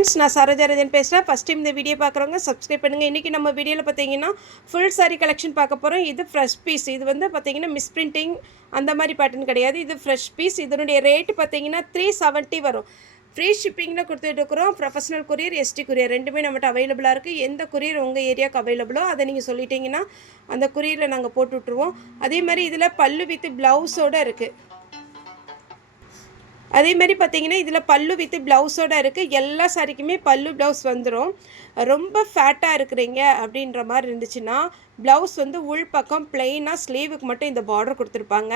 Friends, நான் சரோஜாராஜன் பேசுகிறேன். First time இந்த வீடியோ பார்க்குறவங்க சப்ஸ்கிரைப் பண்ணுங்கள். இன்றைக்கி நம்ம வீடியோவில் பார்த்தீங்கன்னா ஃபுல் சாரீ கலெக்ஷன் பார்க்க போகிறோம். இது ஃப்ரெஷ் பீஸ். இது வந்து பார்த்தீங்கன்னா மிஸ் பிரிண்டிங் அந்த மாதிரி பேட்டர்ன் கிடையாது. இது ஃப்ரெஷ் பீஸ். இதனுடைய ரேட்டு பார்த்தீங்கன்னா 370 வரும். ஃப்ரீ ஷிப்பிங்கில் கொடுத்துட்டு இருக்கிறோம். ப்ரொஃபஷனல் கொரியர், எஸ்டி கொரியர் ரெண்டுமே நம்மகிட்ட அவைலபிளாக இருக்குது. எந்த கொரியர் உங்கள் ஏரியாவுக்கு அவைலபிளோ அதை நீங்கள் சொல்லிட்டீங்கன்னா அந்த கொரியரில் நாங்கள் போட்டு விட்ருவோம். அதே மாதிரி இதில் பல்லு வித் ப்ளவுஸோடு இருக்குது. அதே மாதிரி பார்த்தீங்கன்னா இதில் பல்லு வித் ப்ளவுஸோடு இருக்குது. எல்லா சாரிக்குமே பல்லு ப்ளவுஸ் வந்துடும். ரொம்ப ஃபேட்டாக இருக்கிறீங்க அப்படின்ற மாதிரி இருந்துச்சுன்னா ப்ளவுஸ் வந்து உள் பக்கம் ப்ளெயினாக ஸ்லீவுக்கு மட்டும் இந்த பார்டர் கொடுத்துருப்பாங்க.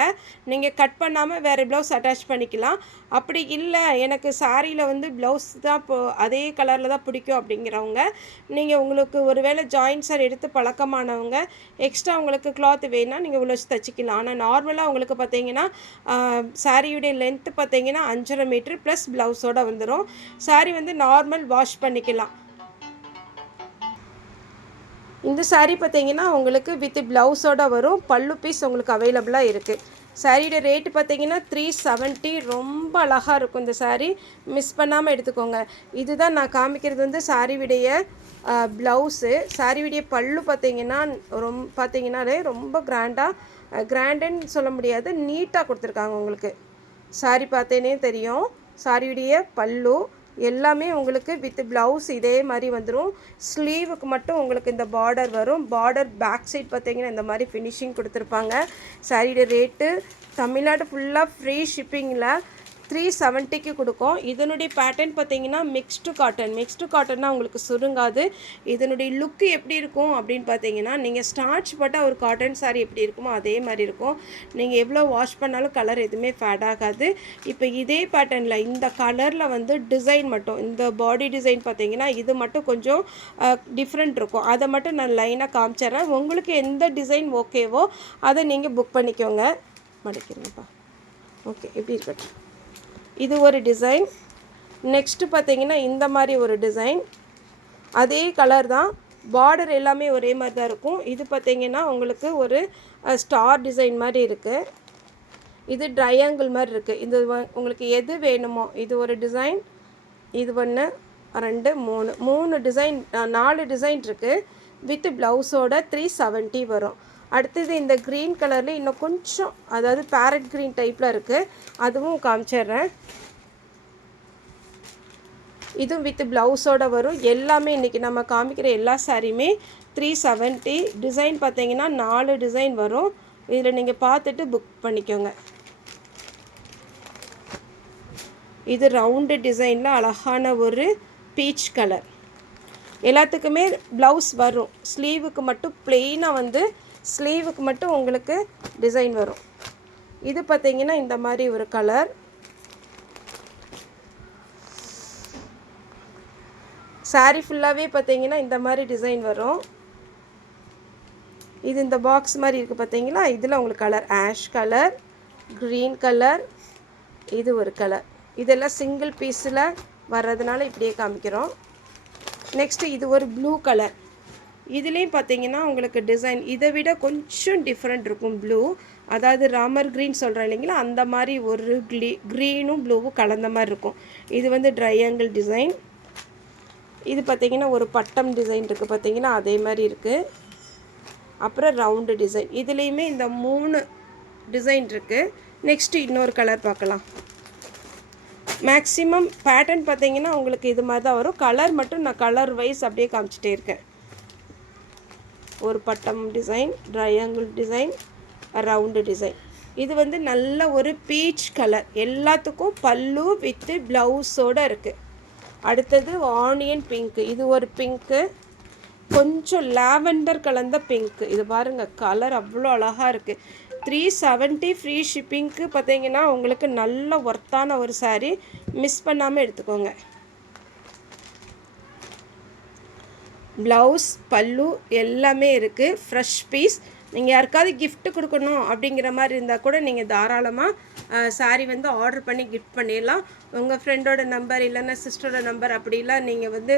நீங்கள் கட் பண்ணாமல் வேறு ப்ளவுஸ் அட்டாச் பண்ணிக்கலாம். அப்படி இல்லை எனக்கு சாரியில் வந்து ப்ளவுஸ் தான் அதே கலரில் தான் பிடிக்கும் அப்படிங்கிறவங்க நீங்கள் உங்களுக்கு ஒரு வேளை ஜாயின்ட் சாரி எடுத்து பழக்கமானவங்க எக்ஸ்ட்ரா உங்களுக்கு கிளாத் வேணால் நீங்கள் உள்ள வச்சு தைச்சிக்கலாம். ஆனால் நார்மலாக உங்களுக்கு பார்த்தீங்கன்னா சாரியுடைய லென்த்து பார்த்தீங்கன்னா 5.5 மீட்டர் ப்ளஸ் ப்ளவுஸோடு வந்துடும். சாரி வந்து நார்மல் வாஷ் பண்ணிக்கலாம். இந்த சாரீ பார்த்தீங்கன்னா உங்களுக்கு வித் ப்ளவுஸோடு வரும். பல்லு பீஸ் உங்களுக்கு அவைலபிளாக இருக்குது. சாரியோட ரேட்டு பார்த்தீங்கன்னா 370. ரொம்ப அழகாக இருக்கும் இந்த சாரீ. மிஸ் பண்ணாமல் எடுத்துக்கோங்க. இதுதான் நான் காமிக்கிறது வந்து சாரியுடைய ப்ளவுஸு. சாரியுடைய பல்லு பார்த்தீங்கன்னா பார்த்தீங்கன்னாலே ரொம்ப கிராண்டுன்னு சொல்ல முடியாது, நீட்டாக கொடுத்துருக்காங்க. உங்களுக்கு சாரீ பார்த்தேனே தெரியும். சாரியுடைய பல்லு எல்லாமே உங்களுக்கு வித் ப்ளவுஸ் இதே மாதிரி வந்துடும். ஸ்லீவுக்கு மட்டும் உங்களுக்கு இந்த பார்டர் வரும். பார்டர் பேக் சைட் பார்த்தீங்கன்னா இந்த மாதிரி ஃபினிஷிங் கொடுத்துருப்பாங்க. சாரியோட ரேட்டு தமிழ்நாடு ஃபுல்லாக ஃப்ரீ ஷிப்பிங்கில் 370க்கு கொடுக்கும். இதனுடைய பேட்டர்ன் பார்த்தீங்கன்னா மிக்ஸ்டு காட்டன்னா உங்களுக்கு சுருங்காது. இதனுடைய லுக்கு எப்படி இருக்கும் அப்படின்னு பார்த்தீங்கன்னா நீங்கள் ஸ்டார்ச் போட்டால் ஒரு காட்டன் சாரீ எப்படி இருக்குமோ அதே மாதிரி இருக்கும். நீங்கள் எவ்வளோ வாஷ் பண்ணாலும் கலர் எதுவுமே ஃபேட் ஆகாது. இப்போ இதே பேட்டர்னில் இந்த கலரில் வந்து டிசைன் மட்டும் இந்த பாடி டிசைன் பார்த்தீங்கன்னா இது மட்டும் கொஞ்சம் டிஃப்ரெண்ட் இருக்கும். அதை மட்டும் நான் லைனாக காமிச்சிட்றேன். உங்களுக்கு எந்த டிசைன் ஓகேவோ அதை நீங்கள் புக் பண்ணிக்கோங்க. மடிக்கிறேன்ப்பா. ஓகே, எப்படி இருக்கட்டும். இது ஒரு டிசைன். நெக்ஸ்ட்டு பார்த்தீங்கன்னா இந்த மாதிரி ஒரு டிசைன். அதே கலர் தான், பார்டர் எல்லாமே ஒரே மாதிரி தான் இருக்கும். இது பார்த்தீங்கன்னா உங்களுக்கு ஒரு ஸ்டார் டிசைன் மாதிரி இருக்குது. இது ட்ரையாங்கிள் மாதிரி இருக்குது. இது உங்களுக்கு எது வேணுமோ இது ஒரு டிசைன். இது 1 2 3 டிசைன் 4 டிசைன் இருக்குது. வித் ப்ளவுஸோட 370 வரும். அடுத்தது இந்த க்ரீன் கலரில் இன்னும் கொஞ்சம் அதாவது பேரட் க்ரீன் டைப்பில் இருக்குது. அதுவும் காமிச்சிட்றேன். இதுவும் வித் ப்ளவுஸோடு வரும். எல்லாமே இன்றைக்கி நம்ம காமிக்கிற எல்லா சாரியுமே 370. டிசைன் பார்த்தீங்கன்னா 4 டிசைன் வரும். இதில் நீங்கள் பார்த்துட்டு புக் பண்ணிக்கோங்க. இது ரவுண்டு டிசைனில் அழகான ஒரு பீச் கலர். எல்லாத்துக்குமே ப்ளவுஸ் வரும். ஸ்லீவுக்கு மட்டும் ப்ளெயினாக வந்து ஸ்லீவுக்கு மட்டும் உங்களுக்கு டிசைன் வரும். இது பார்த்தீங்கன்னா இந்த மாதிரி ஒரு கலர். சாரீ ஃபுல்லாகவே பார்த்தீங்கன்னா இந்த மாதிரி டிசைன் வரும். இது இந்த பாக்ஸ் மாதிரி இருக்குது பார்த்தீங்களா. இதில் உங்களுக்கு colour ash colour, green colour, இது ஒரு கலர். இதெல்லாம் சிங்கிள் பீஸில் வர்றதுனால இப்படியே காமிக்கிறோம். நெக்ஸ்ட்டு இது ஒரு ப்ளூ கலர். இதுலேயும் பார்த்தீங்கன்னா உங்களுக்கு டிசைன் இதை விட கொஞ்சம் டிஃப்ரெண்ட் இருக்கும். ப்ளூ அதாவது ராமர் க்ரீன் சொல்கிறேன் இல்லைங்களா, அந்த மாதிரி ஒரு க்ரீனும் ப்ளூவும் கலந்த மாதிரி இருக்கும். இது வந்து ட்ரையாங்கிள் டிசைன். இது பார்த்திங்கன்னா ஒரு பட்டம் டிசைன் இருக்குது பார்த்தீங்கன்னா அதே மாதிரி இருக்குது. அப்புறம் ரவுண்டு டிசைன். இதுலேயுமே இந்த 3 டிசைன் இருக்குது. நெக்ஸ்ட்டு இன்னொரு கலர் பார்க்கலாம். மேக்ஸிமம் பேட்டர்ன் பார்த்தீங்கன்னா உங்களுக்கு இது மாதிரி தான் வரும். கலர் மட்டும் நான் கலர் வைஸ் அப்படியே காமிச்சிட்டே இருக்கேன். ஒரு பட்டம் design, triangle design, round design. இது வந்து நல்ல ஒரு பீச் கலர். எல்லாத்துக்கும் பல்லு வித் ப்ளவுஸோடு இருக்குது. அடுத்தது ஆனியன் பிங்க்கு. இது ஒரு பிங்க்கு, கொஞ்சம் லாவெண்டர் கலந்த பிங்க்கு. இது பாருங்கள் கலர் அவ்வளோ அழகாக இருக்குது. 370 ஃப்ரீ ஷிப்பிங்க்கு பார்த்தீங்கன்னா உங்களுக்கு நல்ல ஒர்த்தான ஒரு சாரீ. மிஸ் பண்ணாமல் எடுத்துக்கோங்க. ப்ளவுஸ் பல்லு எல்லாமே இருக்குது. Fresh piece. நீங்கள் யாருக்காவது கிஃப்ட் கொடுக்கணும் அப்படிங்கிற மாதிரி இருந்தால் கூட நீங்கள் தாராளமாக சாரீ வந்து ஆர்டர் பண்ணி கிஃப்ட் பண்ணிடலாம். உங்கள் ஃப்ரெண்டோட நம்பர் இல்லைன்னா சிஸ்டரோட நம்பர் அப்படிலாம் நீங்கள் வந்து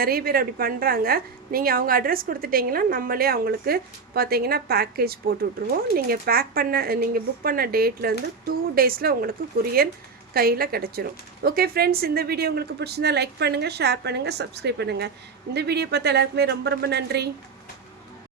நிறைய பேர் அப்படி பண்ணுறாங்க. நீங்கள் அவங்க அட்ரஸ் கொடுத்துட்டிங்கன்னா நம்மளே அவங்களுக்கு பார்த்தீங்கன்னா பேக்கேஜ் போட்டு விட்ருவோம். நீங்கள் புக் பண்ண டேட்லேருந்து 2 டேஸில் உங்களுக்கு கொரியர் கையில் கிடச்சிரும். ஓகே ஃப்ரெண்ட்ஸ், இந்த வீடியோ உங்களுக்கு பிடிச்சிருந்தா லைக் பண்ணுங்கள், ஷேர் பண்ணுங்கள், சப்ஸ்கிரைப் பண்ணுங்கள். இந்த வீடியோ பார்த்த எல்லாருக்குமே ரொம்ப ரொம்ப நன்றி.